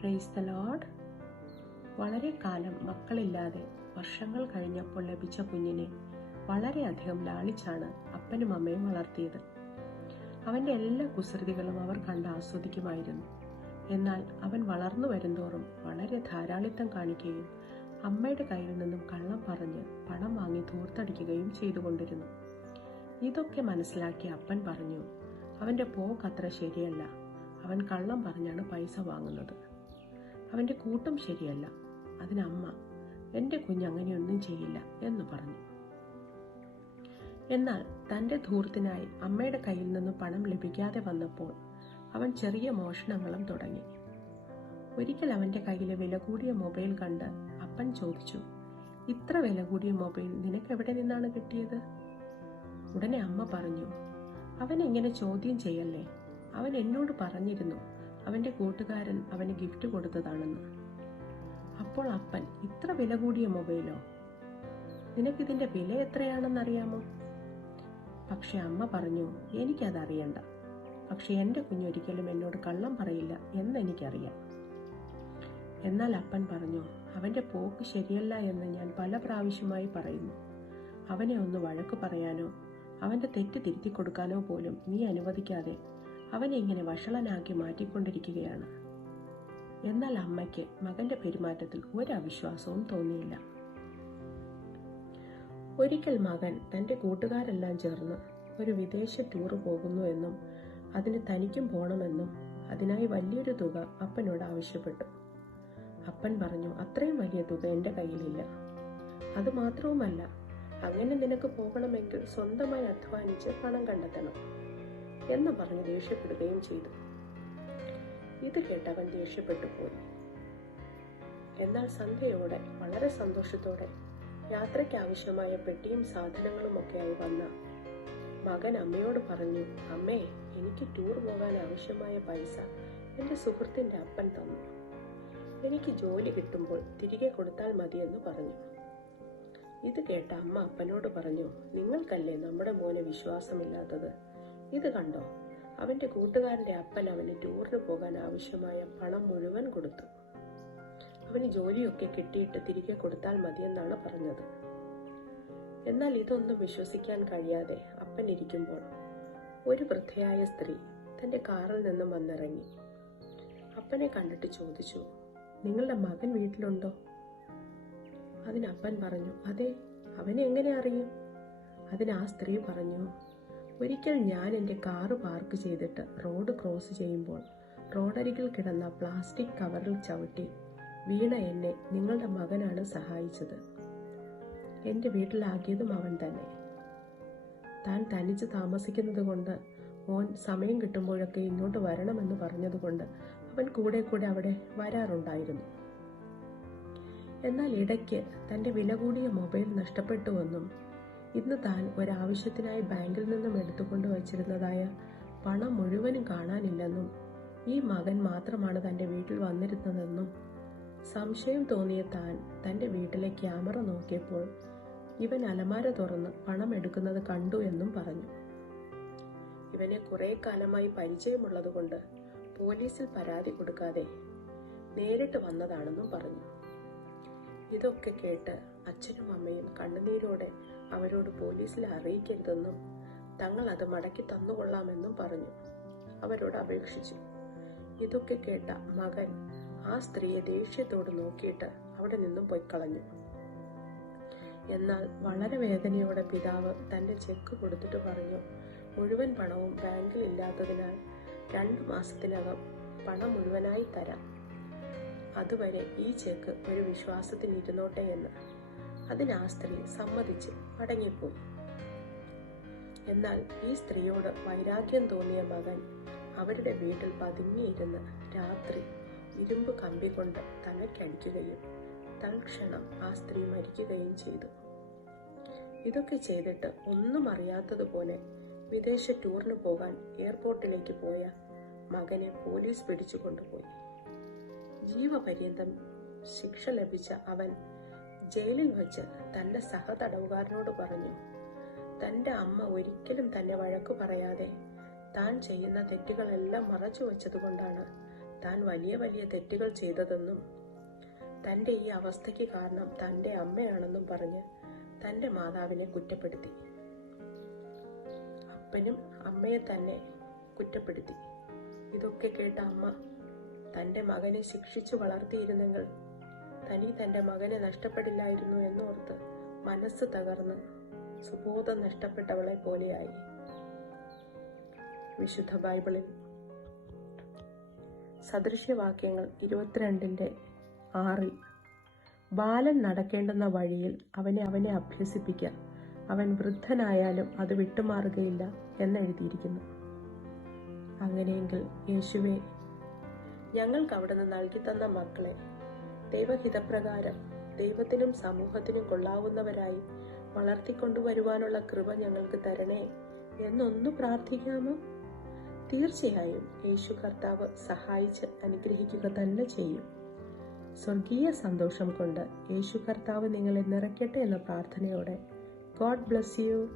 Praise the load വളരെ കാലം മക്കളില്ലാതെ വർഷങ്ങൾ കഴിഞ്ഞപ്പോൾ ലഭിച്ച കുഞ്ഞിനെ വളരെയധികം ലാളിച്ചാണ് അപ്പനും അമ്മയും വളർത്തിയത്. അവന്റെ എല്ലാ കുസൃതികളും അവർ കണ്ട് ആസ്വദിക്കുമായിരുന്നു. എന്നാൽ അവൻ വളർന്നു വരുന്തോറും വളരെ ധാരാളിത്തം കാണിക്കുകയും അമ്മയുടെ കയ്യിൽ നിന്നും കള്ളം പറഞ്ഞ് പണം വാങ്ങി ധൂർത്തടിക്കുകയും ചെയ്തുകൊണ്ടിരുന്നു. ഇതൊക്കെ മനസ്സിലാക്കി അപ്പൻ പറഞ്ഞു പോക്ക് അത്ര ശരിയല്ല. അവൻ കള്ളം പറഞ്ഞാണ് പൈസ വാങ്ങുന്നത്. അവന്റെ കൂട്ടം ശരിയല്ല. അതിനമ്മ എന്റെ കുഞ്ഞ് അങ്ങനെയൊന്നും ചെയ്യില്ല എന്ന് പറഞ്ഞു. എന്നാൽ തന്റെ ധൂർത്തിനായി അമ്മയുടെ കയ്യിൽ നിന്ന് പണം ലഭിക്കാതെ വന്നപ്പോൾ അവൻ ചെറിയ മോഷണങ്ങളും തുടങ്ങി. ഒരിക്കൽ അവന്റെ കയ്യിലെ വില കൂടിയ മൊബൈൽ കണ്ട് അപ്പൻ ചോദിച്ചു ഇത്ര വില കൂടിയ മൊബൈൽ നിനക്ക് എവിടെ നിന്നാണ് കിട്ടിയത്? ഉടനെ അമ്മ പറഞ്ഞു അവൻ എങ്ങനെ ചോദ്യം ചെയ്യല്ലേ? അവൻ എന്നോട് പറഞ്ഞിരുന്നു അവന്റെ കൂട്ടുകാരൻ അവന് ഗിഫ്റ്റ് കൊടുത്തതാണെന്ന്. അപ്പോൾ അപ്പൻ ഇത്ര വില കൂടിയ മൊബൈലോ? നിനക്കിതിന്റെ വില എത്രയാണെന്നറിയാമോ? പക്ഷെ അമ്മ പറഞ്ഞു എനിക്കതറിയണ്ട. പക്ഷെ എന്റെ കുഞ്ഞൊരിക്കലും എന്നോട് കള്ളം പറയില്ല എന്നെനിക്കറിയാം എന്നാൽ അപ്പൻ പറഞ്ഞു അവന്റെ പോക്ക് ശരിയല്ല എന്ന് ഞാൻ പല പ്രാവശ്യമായി പറയുന്നു. അവനെ ഒന്ന് വഴക്ക് പറയാനോ അവന്റെ തെറ്റ് തിരുത്തി കൊടുക്കാനോ പോലും നീ അനുവദിക്കാതെ അവനെ ഇങ്ങനെ വഷളനാക്കി മാറ്റിക്കൊണ്ടിരിക്കുകയാണ്. എന്നാൽ അമ്മയ്ക്ക് മകന്റെ പെരുമാറ്റത്തിൽ ഒരു അവിശ്വാസവും തോന്നിയില്ല. ഒരിക്കൽ മകൻ തന്റെ കൂട്ടുകാരെല്ലാം ചേർന്ന് ഒരു വിദേശ ടൂർ പോകുന്നു എന്നും അതിന് തനിക്കും പോകണമെന്നും അതിനായി വലിയൊരു തുക അപ്പനോട് ആവശ്യപ്പെട്ടു. അപ്പൻ പറഞ്ഞു അത്രയും വലിയ തുക എന്റെ കയ്യിലില്ല. അത് മാത്രവുമല്ല അങ്ങനെ നിനക്ക് പോകണമെങ്കിൽ സ്വന്തമായി അധ്വാനിച്ച് പണം കണ്ടെത്തണം. എന്ന് പറഞ്ഞ് ദേഷ്യപ്പെടുകയും ചെയ്തു. ഇത് കേട്ടവൻ ദേഷ്യപ്പെട്ടു പോയി. എന്നാൽ സന്ധ്യയോടെ വളരെ സന്തോഷത്തോടെ യാത്രയ്ക്ക് ആവശ്യമായ പെട്ടിയും സാധനങ്ങളും ഒക്കെയായി വന്ന മകൻ അമ്മയോട് പറഞ്ഞു അമ്മേ എനിക്ക് ടൂർ പോകാൻ ആവശ്യമായ പൈസ എന്റെ സുഹൃത്തിന്റെ അപ്പൻ തന്നു. എനിക്ക് ജോലി കിട്ടുമ്പോൾ തിരികെ കൊടുത്താൽ മതിയെന്ന് പറഞ്ഞു. ഇത് കേട്ട അമ്മ അപ്പനോട് പറഞ്ഞു നിങ്ങൾക്കല്ലേ നമ്മുടെ മോനെ വിശ്വാസമില്ലാത്തത്? ഇത് കണ്ടോ? അവന്റെ കൂട്ടുകാരന്റെ അപ്പൻ അവന് ടൂറിന് പോകാൻ ആവശ്യമായ പണം മുഴുവൻ കൊടുത്തു. അവന് ജോലിയൊക്കെ കിട്ടിയിട്ട് തിരികെ കൊടുത്താൽ മതിയെന്നാണ് പറഞ്ഞത്. എന്നാൽ ഇതൊന്നും വിശ്വസിക്കാൻ കഴിയാതെ അപ്പൻ ഇരിക്കുമ്പോൾ ഒരു വൃദ്ധയായ സ്ത്രീ തന്റെ കാറിൽ നിന്നും വന്നിറങ്ങി. അപ്പനെ കണ്ടിട്ട് ചോദിച്ചു നിങ്ങളുടെ മകൻ വീട്ടിലുണ്ടോ? അതിനപ്പൻ പറഞ്ഞു അതെ അവനെ എങ്ങനെ അറിയും? അതിന് ആ സ്ത്രീ പറഞ്ഞു ഒരിക്കൽ ഞാൻ എന്റെ കാറ് പാർക്ക് ചെയ്തിട്ട് റോഡ് ക്രോസ് ചെയ്യുമ്പോൾ റോഡരികിൽ കിടന്ന പ്ലാസ്റ്റിക് കവറിൽ ചവിട്ടി വീണ എന്നെ നിങ്ങളുടെ മകനാണ് സഹായിച്ചത്. എന്റെ വീട്ടിലാക്കിയതും അവൻ തന്നെ. താൻ തനിച്ച് താമസിക്കുന്നത് കൊണ്ട് മോൻ സമയം കിട്ടുമ്പോഴൊക്കെ ഇങ്ങോട്ട് വരണമെന്ന് പറഞ്ഞതുകൊണ്ട് അവൻ കൂടെ കൂടെ അവിടെ വരാറുണ്ടായിരുന്നു. എന്നാൽ ഇടയ്ക്ക് തന്റെ വില കൂടിയ മൊബൈൽ നഷ്ടപ്പെട്ടുവെന്നും ഇന്ന് താൻ ഒരാവശ്യത്തിനായി ബാങ്കിൽ നിന്നും എടുത്തുകൊണ്ടു വച്ചിരുന്നതായ പണം മുഴുവനും കാണാനില്ലെന്നും ഈ മകൻ മാത്രമാണ് തന്റെ വീട്ടിൽ വന്നിരുന്നതെന്നും സംശയം തോന്നിയ താൻ തന്റെ വീട്ടിലെ ക്യാമറ നോക്കിയപ്പോൾ ഇവൻ അലമാര തുറന്ന് പണം എടുക്കുന്നത് കണ്ടു എന്നും പറഞ്ഞു. ഇവനെ കുറെ കാലമായി പരിചയമുള്ളതുകൊണ്ട് പോലീസിൽ പരാതി കൊടുക്കാതെ നേരിട്ട് വന്നതാണെന്നും പറഞ്ഞു. ഇതൊക്കെ കേട്ട് അച്ഛനും അമ്മയും കണ്ണുനീരോടെ അവരോട് പോലീസിൽ അറിയിക്കരുതെന്നും തങ്ങൾ അത് മടക്കി തന്നുകൊള്ളാമെന്നും പറഞ്ഞു. അവരോട് അപേക്ഷിച്ചു. ഇതൊക്കെ കേട്ട മകൻ ആ സ്ത്രീയെ ദേഷ്യത്തോട് നോക്കിയിട്ട് അവിടെ നിന്നും പോയി കളഞ്ഞു. എന്നാൽ വളരെ വേദനയോടെ പിതാവ് തന്റെ ചെക്ക് കൊടുത്തിട്ട് പറഞ്ഞു മുഴുവൻ പണവും ബാങ്കിൽ ഇല്ലാത്തതിനാൽ രണ്ടു മാസത്തിനകം പണം മുഴുവനായി തരാം. അതുവരെ ഈ ചെക്ക് ഒരു വിശ്വാസത്തിന് ഇരുന്നോട്ടെ എന്ന്. അതിന് ആ സ്ത്രീ സമ്മതിച്ച് മടങ്ങിപ്പോയി. എന്നാൽ ഈ സ്ത്രീയോട് വൈരാഗ്യം തോന്നിയ മകൻ അവരുടെ വീട്ടിൽ പതുങ്ങിയിരുന്ന് രാത്രി ഇരുമ്പ് കമ്പി കൊണ്ട് തലയ്ക്കടിക്കുകയും തൽക്ഷണം ആ സ്ത്രീ മരിക്കുകയും ചെയ്തു. ഇതൊക്കെ ചെയ്തിട്ട് ഒന്നും അറിയാത്തതുപോലെ വിദേശ ടൂറിന് പോകാൻ എയർപോർട്ടിലേക്ക് പോയ മകനെ പോലീസ് പിടിച്ചു കൊണ്ടുപോയി. ജീവപര്യന്തം ശിക്ഷ ലഭിച്ച അവൻ ജയിലിൽ വച്ച് തന്റെ സഹതടവുകാരനോട് പറഞ്ഞു തന്റെ അമ്മ ഒരിക്കലും തന്നെ വഴക്കു പറയാതെ താൻ ചെയ്യുന്ന തെറ്റുകളെല്ലാം മറച്ചു വച്ചതുകൊണ്ടാണ് താൻ വലിയ വലിയ തെറ്റുകൾ ചെയ്തതെന്നും തന്റെ ഈ അവസ്ഥയ്ക്ക് കാരണം തന്റെ അമ്മയാണെന്നും പറഞ്ഞ് തന്റെ മാതാവിനെ കുറ്റപ്പെടുത്തി. അപ്പനും അമ്മയെ തന്നെ കുറ്റപ്പെടുത്തി. ഇതൊക്കെ കേട്ട അമ്മ തന്റെ മകനെ ശിക്ഷിച്ചു വളർത്തിയിരുന്നെങ്കിൽ തനി തന്റെ മകനെ നഷ്ടപ്പെടില്ലായിരുന്നു എന്നോർത്ത് മനസ്സ് തകർന്ന് സുബോധം നഷ്ടപ്പെട്ടവളെ പോലെയായി. വിശുദ്ധ ബൈബിളിൽ സദൃശ്യവാക്യങ്ങൾ ഇരുപത്തിരണ്ടിന്റെ ആറിൽ ബാലൻ നടക്കേണ്ടുന്ന വഴിയിൽ അവനെ അവനെ അഭ്യസിപ്പിക്കുക അവൻ വൃദ്ധനായാലും അത് വിട്ടുമാറുകയില്ല എന്നെഴുതിയിരിക്കുന്നു. അങ്ങനെയെങ്കിൽ യേശുവെ ഞങ്ങൾക്ക് അവിടുന്ന് നൽകി തന്ന മക്കളെ ദൈവഹിതപ്രകാരം ദൈവത്തിനും സമൂഹത്തിനും കൊള്ളാവുന്നവരായി വളർത്തിക്കൊണ്ടുവരുവാനുള്ള കൃപ ഞങ്ങൾക്ക് തരണേ എന്നൊന്ന് പ്രാർത്ഥിക്കാമോ? തീർച്ചയായും യേശു കർത്താവ് സഹായിച്ച് അനുഗ്രഹിക്കുക തന്നെ ചെയ്യും. സ്വർഗീയ സന്തോഷം കൊണ്ട് യേശു കർത്താവ് നിങ്ങളെ നിറയ്ക്കട്ടെ എന്ന പ്രാർത്ഥനയോടെ. God bless you.